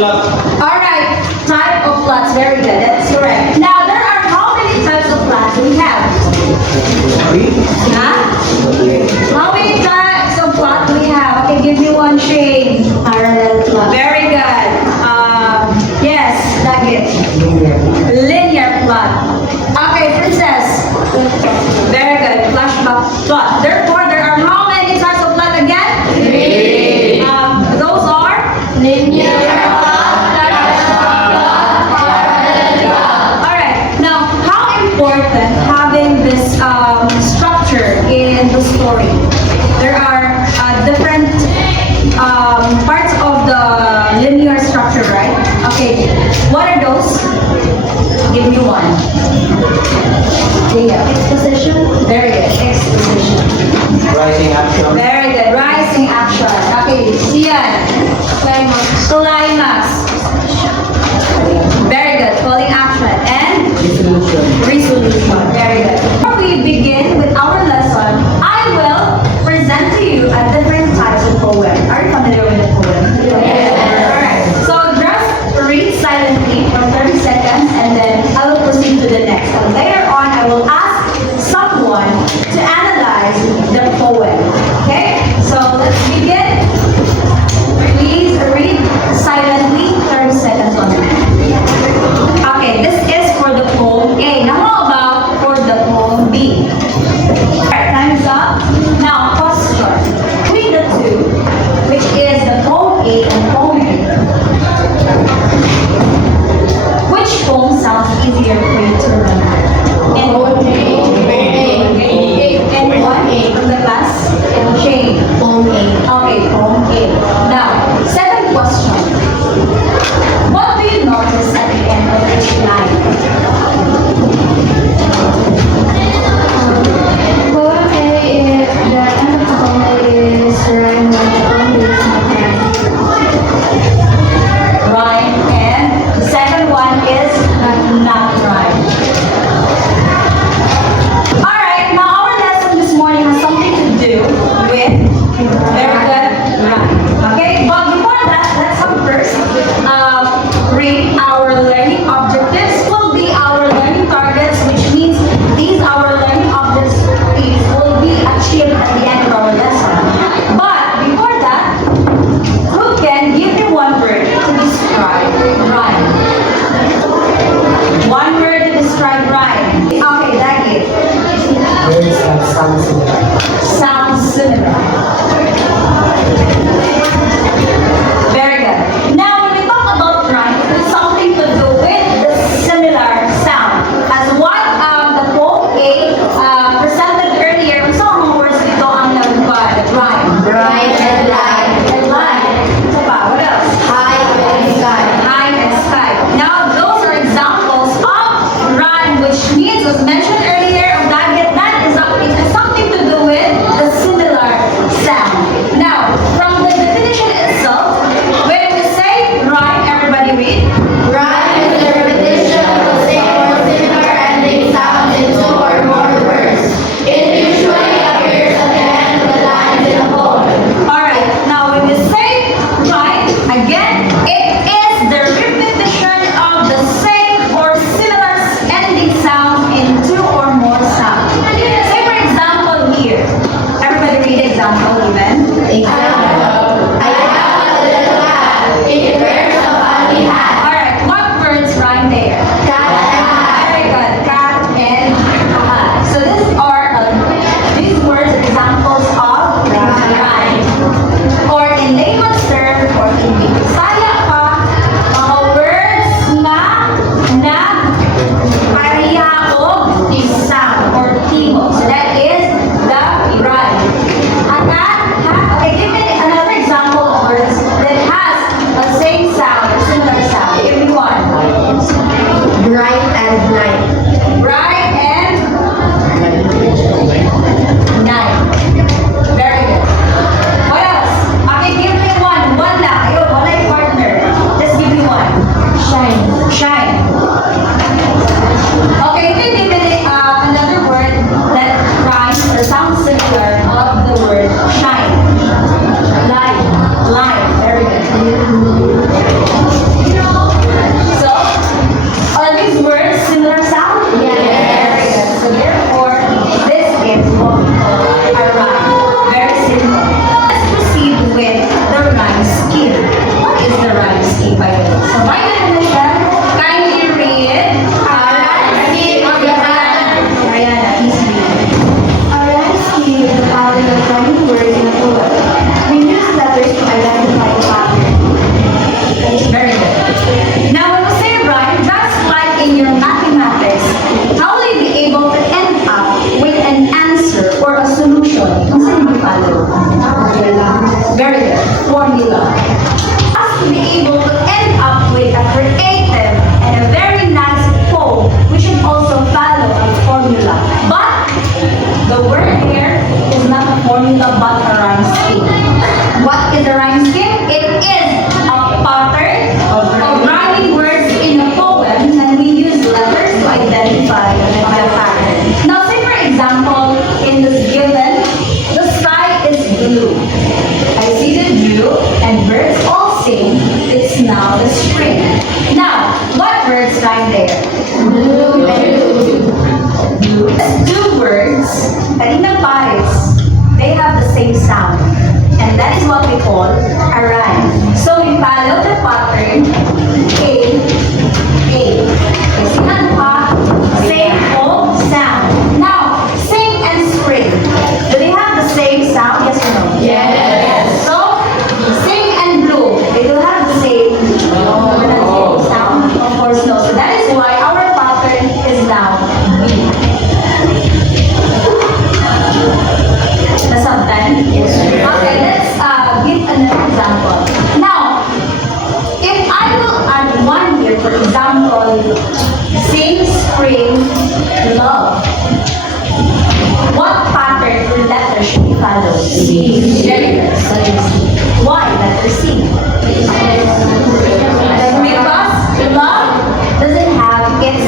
plot. Alright, type of plots. Very good. That's correct. Now, there are how many types of plots we have? Huh? How many types of plot do we have? Okay, give me one shade. Parallel plot. Very good. Yes, Nugget. Linear plot. Okay, Princess. Very good. Flashback plot. Therefore, there are how many types of plot again? Three. Those are? Linear plot, Alright, now how important having this structure in the story? There are different parts of the linear structure, right? Okay, what are those? Give me one. Yeah. exposition, Very good. Exposition. Rising action. Very good. Rising action. Okay, Sian. climax, Climax. Very good. Falling action. And Resolution. resolution. Very good. Before we begin with our lesson, I will present to you a different types of poem. Are you familiar with the poem? Alright. So just read silently for 30 seconds and then I will proceed to the next. And later on, I will ask someone to analyze the poem. Okay? So let's begin. Please read called a rhyme. So we follow the pattern A, A. Kasi ano pa? Same O sound. Now, sing and spring. Do they have the same sound? Yes or no? Yes. So, sing and blue. They do have the same sound? Of course no. So that is why our pattern is now B. Nasabtan? Yes. Okay, let's give another example. Now, if I will add one here, for example, sing, spring, love. What pattern or letter should we follow? C. Very good. So it's C. Why letter C? Because love doesn't have its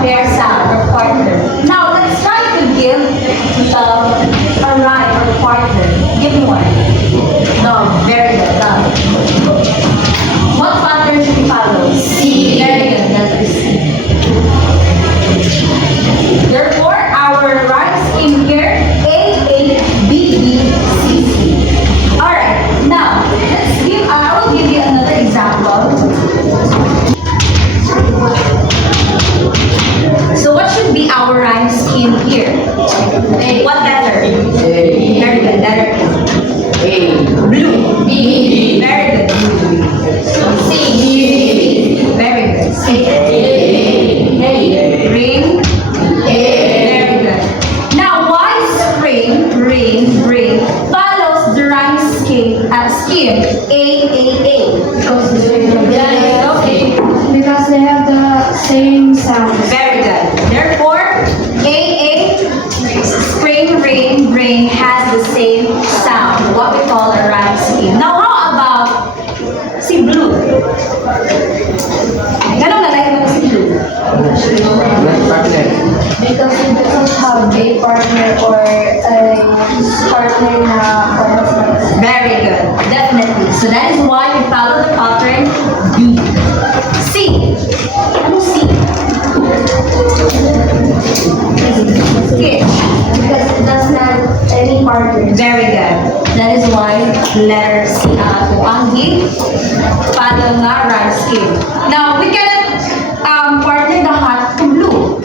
pair sound or partner. Now let's try to give a rhyme or partner. Give me one. Love. Very good. Love. What pattern should we follow? C. Very good. Letter C. Therefore, our rhyme scheme here, A, A, B, B, C, C. Alright, now, I will give you another example. So what should be our rhyme scheme here? What letter? Very good, letter A. Blue. B. Very good. C. Very good. C. Ring. Very good. Now, why spring, ring, follows the rhyme scheme, A. Because they have the same sound. Very good. Therefore, A, spring, ring has the same sound, what we call a rhyme scheme. Now, how about si blue? Ganun na lang si blue. Partner. Because it doesn't have a partner or a partner na Very good. Definitely. So that is why we follow the pattern B. C. Ano C? Sketch. because it doesn't have any partner. Very good. That is why letter C ang B. Follow nga rhyme scheme. Now, we cannot partner the hot to blue.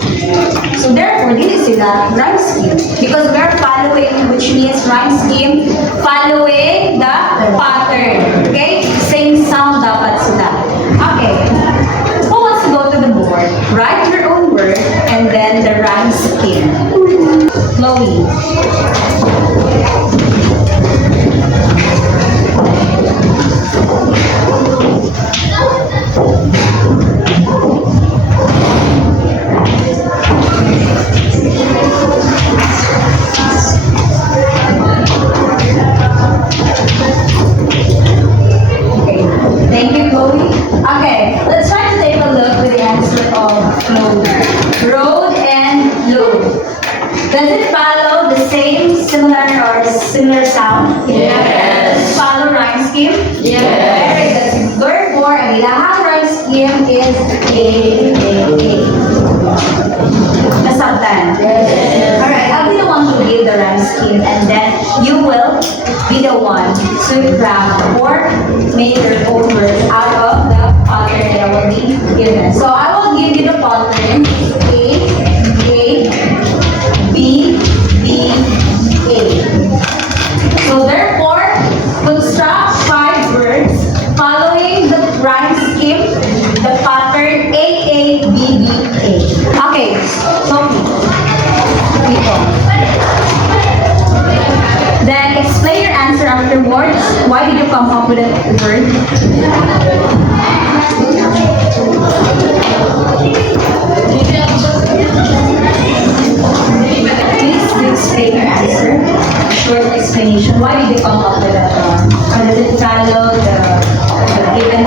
So therefore, this is the rhyme scheme. Because we are following, which means rhyme scheme, following the pattern. Okay? Same sound dapat sila. Okay. Who wants to go to the board? Write your own word and then the rhyme scheme. Chloe. Okay. Thank you, Chloe. Okay, let's try to take a look at the answer of Chloe. Road and load. Does it follow the same similar sound? Yes. Does it follow rhyme scheme? Yes. Very good. Therefore, ang ilahang rhyme scheme is A. Nasabtan? Yes. Alright, I'll be the one to give the rhyme scheme and then you will be the one to craft or make your own words out of the pattern that I will be given. So I will give you the pattern A, B, A. So therefore, construct 5 words following the rhyme scheme, the pattern A, B, A. Okay, Sophie. Dito. Then explain your answer afterwards. Why did you come up with that word? Please do explain your answer. A short explanation. Why did you come up with that one? Or does it follow the given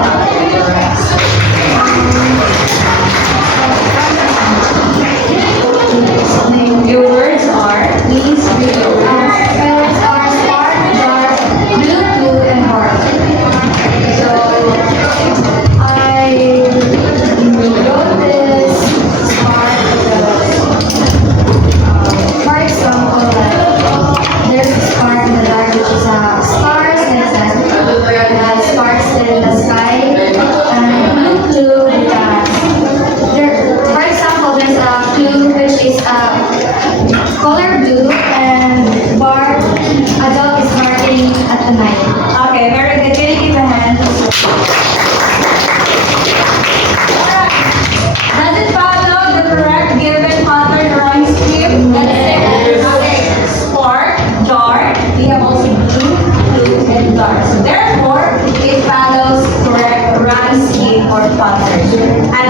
Your words are, please read your words. Parents are smart, dark, blue, and hard. So, I wrote this smart because, for example, like, there's a spark in the dark which is a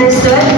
Understood?